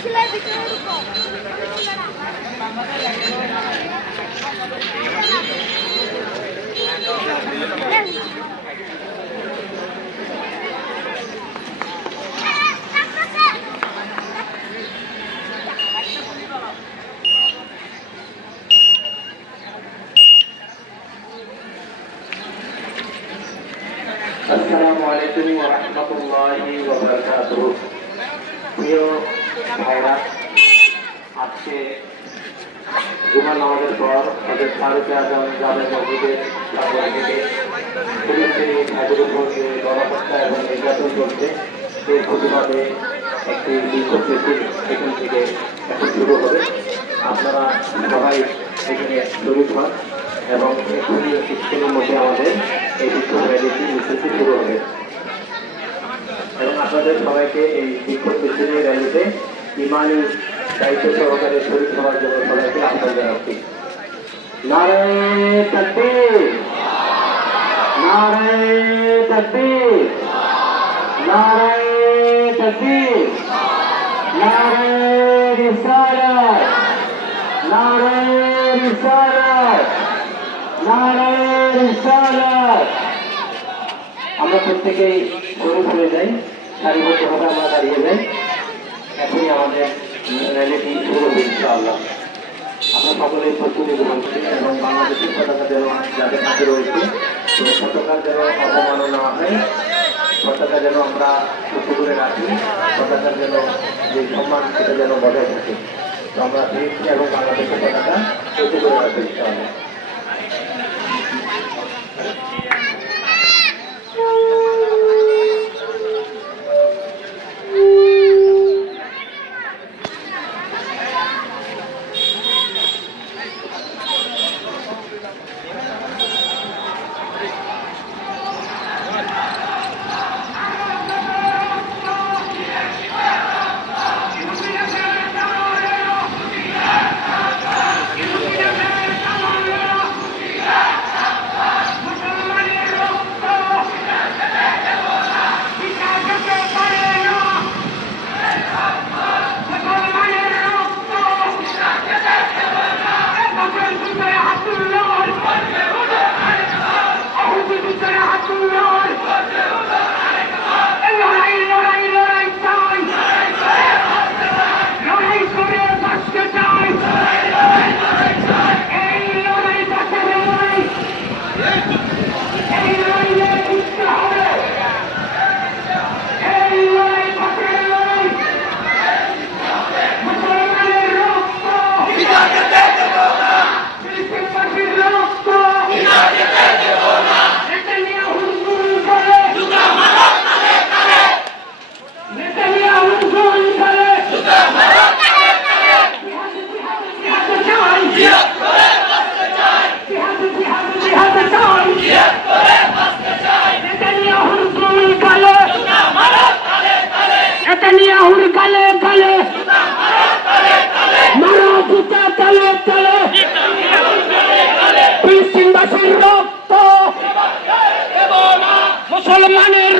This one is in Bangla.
Assalamualaikum warahmatullahi wabarakatuh. Yo ভাইরা, আজকে জুমার নামাজের পর হজরত ফারুক জামে থেকে যে গণহত্যা এবং নির্যাতন চলছে। সেই প্রতিবাদে একটি বিক্ষোভ মিছিল এখান থেকে শুরু হবে। আপনারা সবাই এখানে শরীর হন এবং এক্ষুনি মধ্যে আমাদের এই বিক্ষোভ র্যালিটি মিছিলটি শুরু হবে। এবং আপনাদের সবাইকে এই বিক্ষোভ মিছিলের র্যালিতে ইমানি দায়িত্ব সহকারে শরীর হওয়ার জন্য সবাইকে আহ্বান জানাচ্ছি। নারায়ণ তাকবীর! নারায়ণ তাকবীর! নারায়ণ তাকবীর! নারায়ণ রিসালাত নারায়ণ রিসালাত নারায়ণ রিসালাত আমরা প্রত্যেকেই শরীর হয়ে যাই, সারিবদ্ধভাবে আমরা দাঁড়িয়ে যাই। এখনই আমাদের র্যালিটি শুরু হবে আমরা সকলেই প্রস্তুতি গ্রহণ করি এবং বাংলাদেশের পতাকা যেন যাদের হাতে রয়েছে তো পতাকার যেন অপমাননা না হয়, পতাকা যেন আমরা উঁচু করে রাখি পতাকার যেন যে সম্মান সেটা যেন বজায় থাকে। তো আমরা দেশ এবং বাংলাদেশের পতাকা উঁচু করে রাখব, ইনশাআল্লাহ। মুসলমানের